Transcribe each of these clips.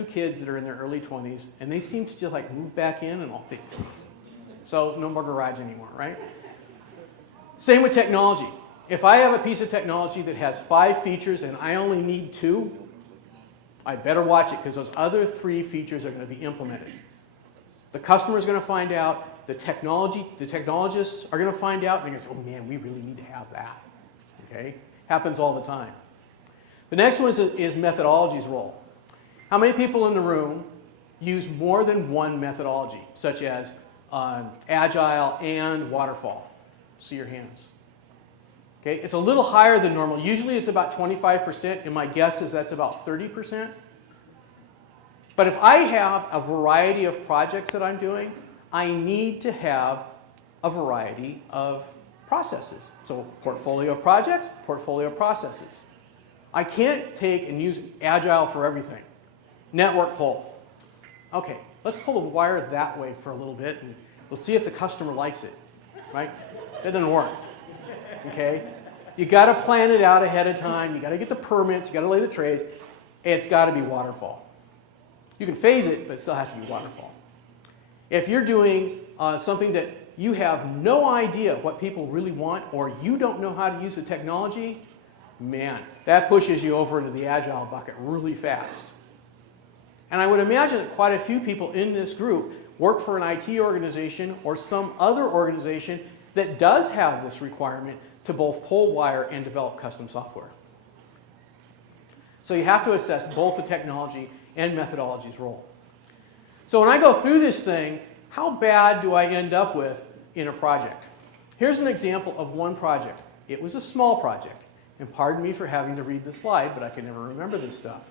two kids that are in their early 20s, and they seem to just like move back in and all. So no more garage anymore, right? Same with technology. If I have a piece of technology that has 5 features and I only need 2, I better watch it because those other 3 features are going to be implemented. The customer is going to find out, the technologists are going to find out, and they're going to say, oh man, we really need to have that. Okay? Happens all the time. The next one is methodology's role. How many people in the room use more than one methodology, such as Agile and Waterfall? See your hands. Okay, it's a little higher than normal. Usually it's about 25%, and my guess is that's about 30%. But if I have a variety of projects that I'm doing, I need to have a variety of processes. So portfolio of projects, portfolio of processes. I can't take and use Agile for everything. Network pull. Okay, let's pull the wire that way for a little bit, and we'll see if the customer likes it, right? That doesn't work, okay? You got to plan it out ahead of time. You got to get the permits. You got to lay the trays. It's got to be waterfall. You can phase it, but it still has to be waterfall. If you're doing something that you have no idea what people really want, or you don't know how to use the technology, man, that pushes you over into the Agile bucket really fast. And I would imagine that quite a few people in this group work for an IT organization or some other organization that does have this requirement to both pull wire and develop custom software. So you have to assess both the technology and methodology's role. So when I go through this thing, how bad do I end up with in a project? Here's an example of one project. It was a small project. And pardon me for having to read the slide, but I can never remember this stuff.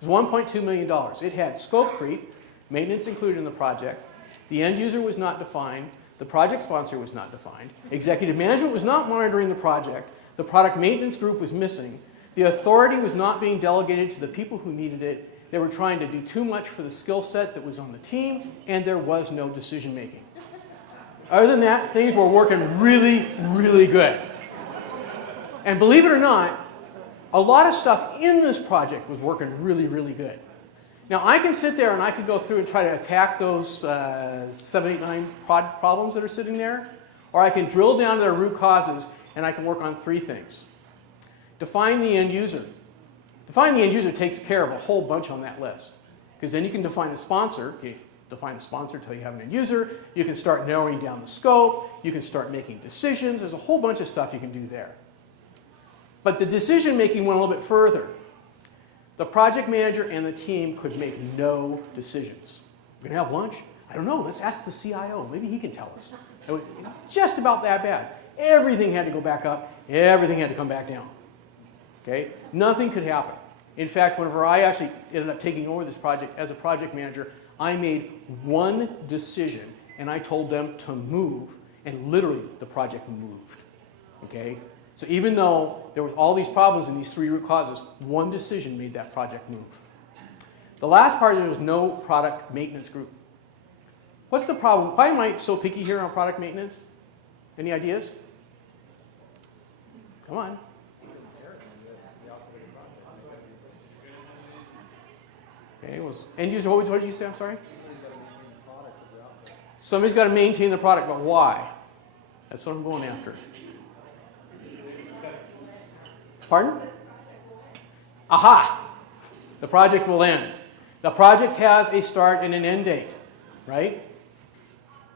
It was $1.2 million. It had scope creep, maintenance included in the project. The end user was not defined. The project sponsor was not defined. Executive management was not monitoring the project. The product maintenance group was missing. The authority was not being delegated to the people who needed it. They were trying to do too much for the skill set that was on the team, and there was no decision making. Other than that, things were working really, really good. And believe it or not, a lot of stuff in this project was working really, really good. Now, I can sit there and I can go through and try to attack those 7, 8, 9 problems that are sitting there, or I can drill down to their root causes and I can work on 3 things. Define the end user. Define the end user takes care of a whole bunch on that list, because then you can define the sponsor. You define the sponsor until you have an end user. You can start narrowing down the scope. You can start making decisions. There's a whole bunch of stuff you can do there. But the decision making went a little bit further. The project manager and the team could make no decisions. We're going to have lunch? I don't know. Let's ask the CIO. Maybe he can tell us. It was just about that bad. Everything had to go back up. Everything had to come back down. Okay? Nothing could happen. In fact, whenever I actually ended up taking over this project as a project manager, I made one decision, and I told them to move, and literally the project moved. Okay? So even though there was all these problems in these 3 root causes, one decision made that project move. The last part is no product maintenance group. What's the problem? Why am I so picky here on product maintenance? Any ideas? Come on. Okay, end user, what did you say? I'm sorry? Somebody's got to maintain the product, but why? That's what I'm going after. Pardon? Aha! The project will end. The project has a start and an end date, right?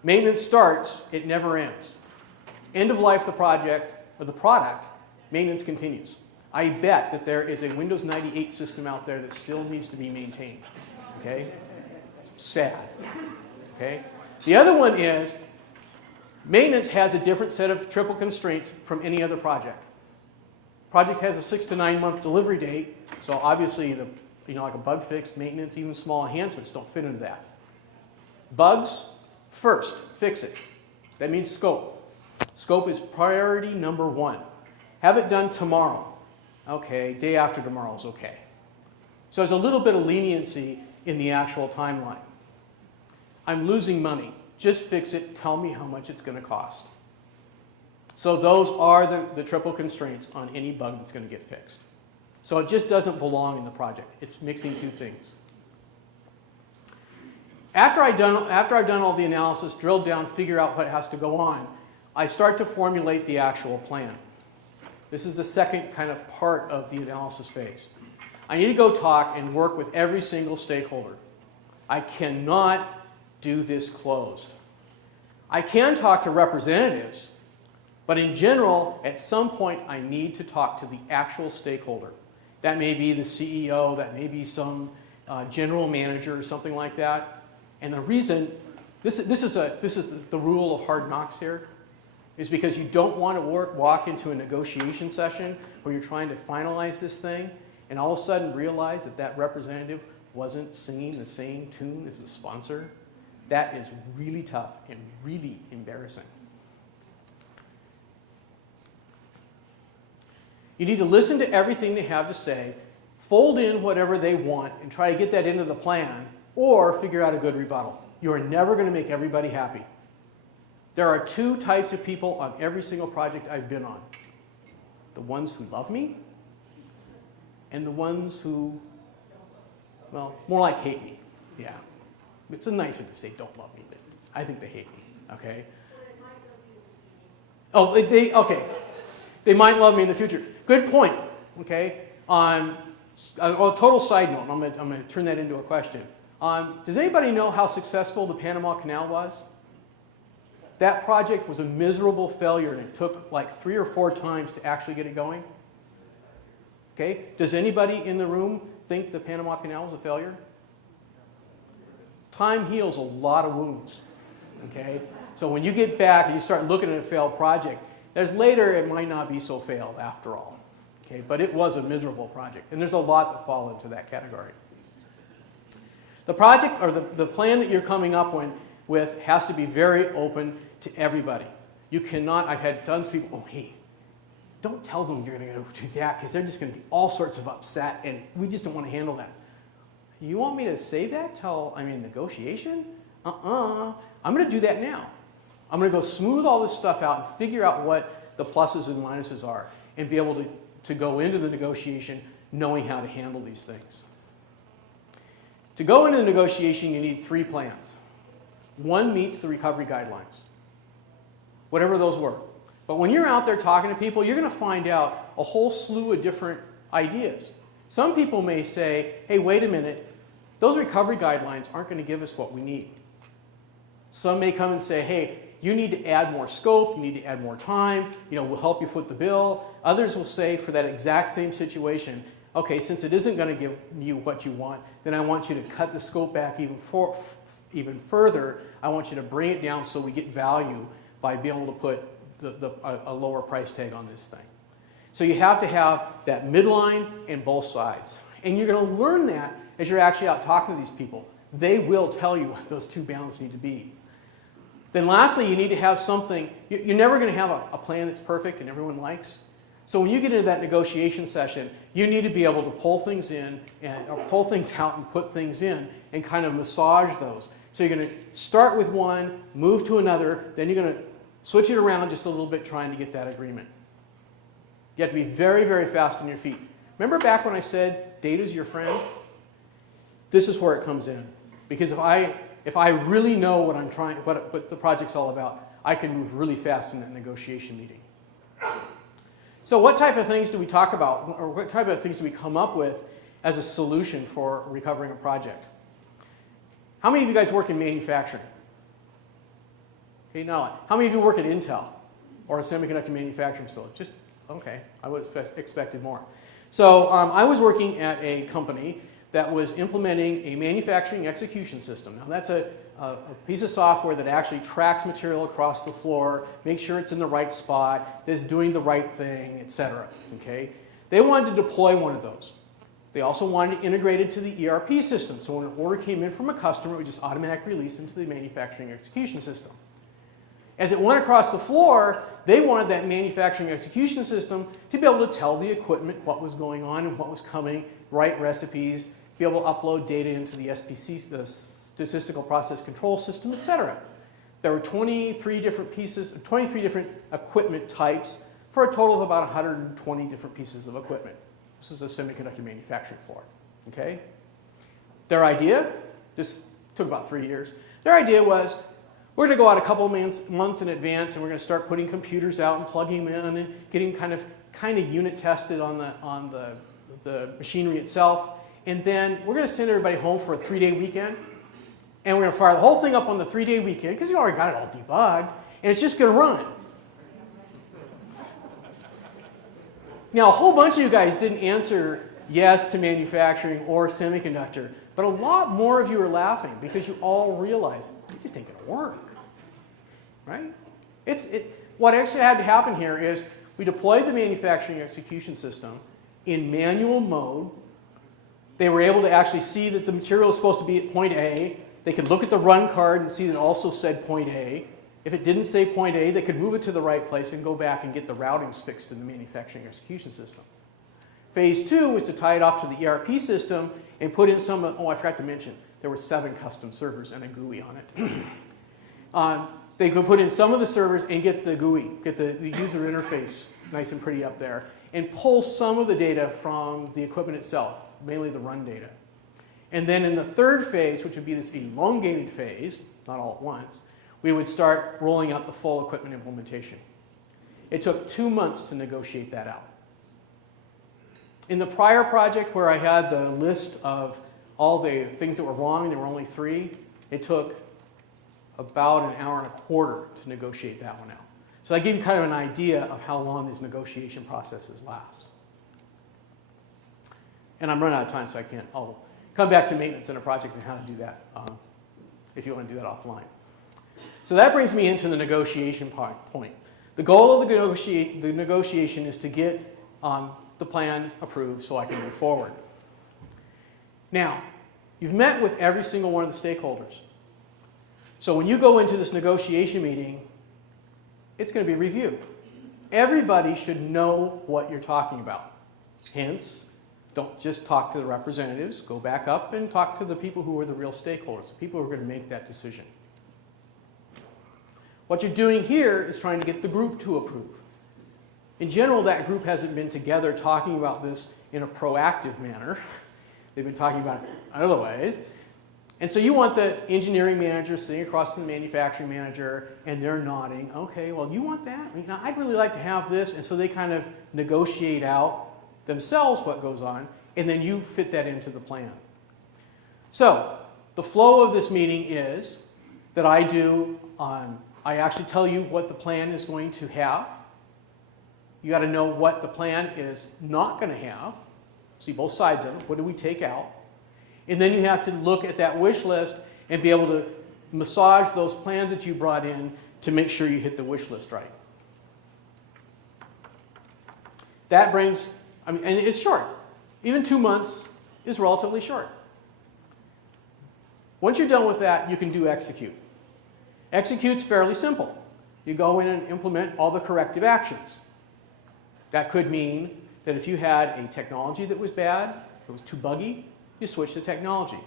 Maintenance starts, it never ends. End of life of the project, or the product, maintenance continues. I bet that there is a Windows 98 system out there that still needs to be maintained. Okay? It's sad. Okay? The other one is maintenance has a different set of triple constraints from any other project. Project has a 6 to 9 month delivery date, so obviously like a bug fix, maintenance, even small enhancements don't fit into that. Bugs, first, fix it. That means scope. Scope is priority number 1. Have it done tomorrow. Okay, day after tomorrow is okay. So there's a little bit of leniency in the actual timeline. I'm losing money. Just fix it. Tell me how much it's going to cost. So those are the triple constraints on any bug that's going to get fixed. So it just doesn't belong in the project. It's mixing 2 things. After I've done all the analysis, drilled down, figure out what has to go on, I start to formulate the actual plan. This is the second kind of part of the analysis phase. I need to go talk and work with every single stakeholder. I cannot do this closed. I can talk to representatives, but in general, at some point, I need to talk to the actual stakeholder. That may be the CEO, that may be some general manager or something like that. And the reason, this is the rule of hard knocks here, is because you don't want to walk into a negotiation session where you're trying to finalize this thing and all of a sudden realize that that representative wasn't singing the same tune as the sponsor. That is really tough and really embarrassing. You need to listen to everything they have to say, fold in whatever they want, and try to get that into the plan, or figure out a good rebuttal. You are never going to make everybody happy. There are two types of people on every single project I've been on. The ones who love me, and the ones who, well, more like hate me. Yeah. It's nicer to say don't love me, but I think they hate me, okay? Oh, okay. They might love me in the future. Good point, okay? A total side note, I'm going to turn that into a question. Does anybody know how successful the Panama Canal was? That project was a miserable failure, and it took like 3 or 4 times to actually get it going. Okay? Does anybody in the room think the Panama Canal was a failure? Time heals a lot of wounds. Okay? So when you get back and you start looking at a failed project, there's later it might not be so failed after all. Okay? But it was a miserable project, and there's a lot that fall into that category. The project, or the plan that you're coming up with has to be very open to everybody. You cannot, I've had tons of people, oh, hey, don't tell them you're going to go do that, because they're just going to be all sorts of upset, and we just don't want to handle that. You want me to say that till I'm in negotiation? I'm going to do that now. I'm going to go smooth all this stuff out and figure out what the pluses and minuses are, and be able to go into the negotiation knowing how to handle these things. To go into the negotiation, you need 3 plans. One meets the recovery guidelines, whatever those were. But when you're out there talking to people, you're going to find out a whole slew of different ideas. Some people may say, hey, wait a minute, those recovery guidelines aren't going to give us what we need. Some may come and say, hey, you need to add more scope, you need to add more time, we'll help you foot the bill. Others will say, for that exact same situation, okay, since it isn't going to give you what you want, then I want you to cut the scope back even further. I want you to bring it down so we get value by being able to put a lower price tag on this thing. So you have to have that midline and both sides. And you're going to learn that as you're actually out talking to these people. They will tell you what those 2 bounds need to be. Then lastly, you need to have something. You're never going to have a plan that's perfect and everyone likes. So when you get into that negotiation session, you need to be able to pull things in or pull things out and put things in and kind of massage those. So you're going to start with one, move to another, then you're going to switch it around just a little bit trying to get that agreement. You have to be very, very fast on your feet. Remember back when I said data's your friend? This is where it comes in. Because if I really know what the project's all about, I can move really fast in that negotiation meeting. So what type of things do we talk about, or what type of things do we come up with as a solution for recovering a project? How many of you guys work in manufacturing? Okay, now, how many of you work at Intel or a semiconductor manufacturing facility? Just, okay, I would have expected more. So I was working at a company that was implementing a manufacturing execution system. Now that's a piece of software that actually tracks material across the floor, makes sure it's in the right spot, is doing the right thing, etc. Okay? They wanted to deploy one of those. They also wanted to integrate it to the ERP system, so when an order came in from a customer, it would just automatically release into the manufacturing execution system. As it went across the floor, they wanted that manufacturing execution system to be able to tell the equipment what was going on and what was coming, write recipes, be able to upload data into the SPC, the Statistical Process Control System, etc. There were 23 different pieces, 23 different equipment types for a total of about 120 different pieces of equipment. This is a semiconductor manufacturing floor. Okay? Their idea, just took about 3 years. Their idea was, we're going to go out a couple months in advance, and we're going to start putting computers out and plugging them in and getting kind of unit tested on the machinery itself. And then we're going to send everybody home for a 3-day weekend. And we're going to fire the whole thing up on the 3-day weekend, because you already got it all debugged, and it's just going to run. Now, a whole bunch of you guys didn't answer yes to manufacturing or semiconductor, but a lot more of you are laughing because you all realize it just ain't going to work, right? What actually had to happen here is we deployed the manufacturing execution system in manual mode. They were able to actually see that the material is supposed to be at point A. They could look at the run card and see that it also said point A. If it didn't say point A, they could move it to the right place and go back and get the routings fixed in the manufacturing execution system. Phase 2 was to tie it off to the ERP system and put in some, oh, I forgot to mention, there were 7 custom servers and a GUI on it. They could put in some of the servers and get the GUI, get the user interface nice and pretty up there, and pull some of the data from the equipment itself, mainly the run data. And then in the third phase, which would be this elongated phase, not all at once, we would start rolling out the full equipment implementation. It took 2 months to negotiate that out. In the prior project where I had the list of all the things that were wrong, there were only 3, it took about an hour and a quarter to negotiate that one out. So I gave you kind of an idea of how long these negotiation processes last. And I'm running out of time, so I'll come back to maintenance in a project and how to do that if you want to do that offline. So that brings me into the negotiation point. The goal of the negotiation is to get the plan approved so I can move forward. Now, you've met with every single one of the stakeholders. So when you go into this negotiation meeting, it's going to be a review. Everybody should know what you're talking about. Hence, don't just talk to the representatives. Go back up and talk to the people who are the real stakeholders, the people who are going to make that decision. What you're doing here is trying to get the group to approve. In general, that group hasn't been together talking about this in a proactive manner. They've been talking about it other ways. And so you want the engineering manager sitting across from the manufacturing manager, and they're nodding. Okay, well, you want that? I'd really like to have this. And so they kind of negotiate out themselves what goes on, and then you fit that into the plan. So the flow of this meeting is that I actually tell you what the plan is going to have. You got to know what the plan is not going to have. See both sides of it. What do we take out? And then you have to look at that wish list and be able to massage those plans that you brought in to make sure you hit the wish list right. That brings, and it's short. Even 2 months is relatively short. Once you're done with that, you can do execute. Execute's fairly simple. You go in and implement all the corrective actions. That could mean that if you had a technology that was bad, it was too buggy, you switch the technology.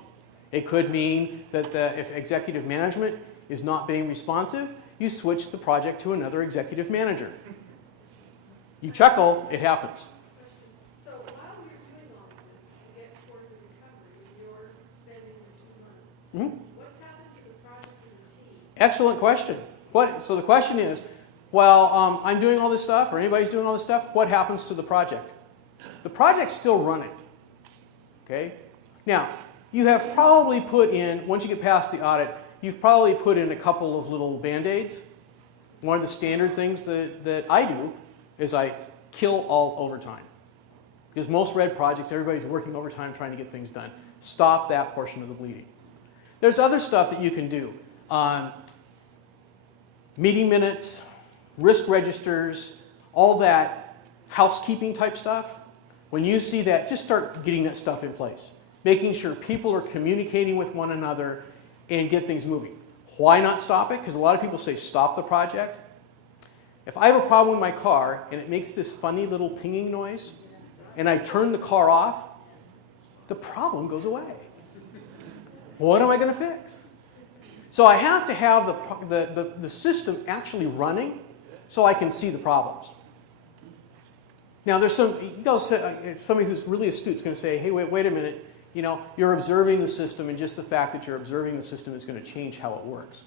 It could mean that if executive management is not being responsive, you switch the project to another executive manager. You chuckle, it happens. So while you're doing all this to get toward the recovery, you're spending the 2 months. What's happened to the project and the team? Excellent question. So the question is, well, I'm doing all this stuff, or anybody's doing all this stuff, what happens to the project? The project's still running. Okay? Now, you have probably put in, once you get past the audit, you've probably put in a couple of little Band-Aids. One of the standard things that I do is I kill all overtime. Because most red projects, everybody's working overtime trying to get things done. Stop that portion of the bleeding. There's other stuff that you can do. Meeting minutes, risk registers, all that housekeeping type stuff. When you see that, just start getting that stuff in place. Making sure people are communicating with one another and get things moving. Why not stop it? Because a lot of people say stop the project. If I have a problem with my car and it makes this funny little pinging noise and I turn the car off, the problem goes away. What am I going to fix? So I have to have the system actually running so I can see the problems. Now there's somebody who's really astute is going to say, hey, wait a minute. You know, you're observing the system, and just the fact that you're observing the system is going to change how it works.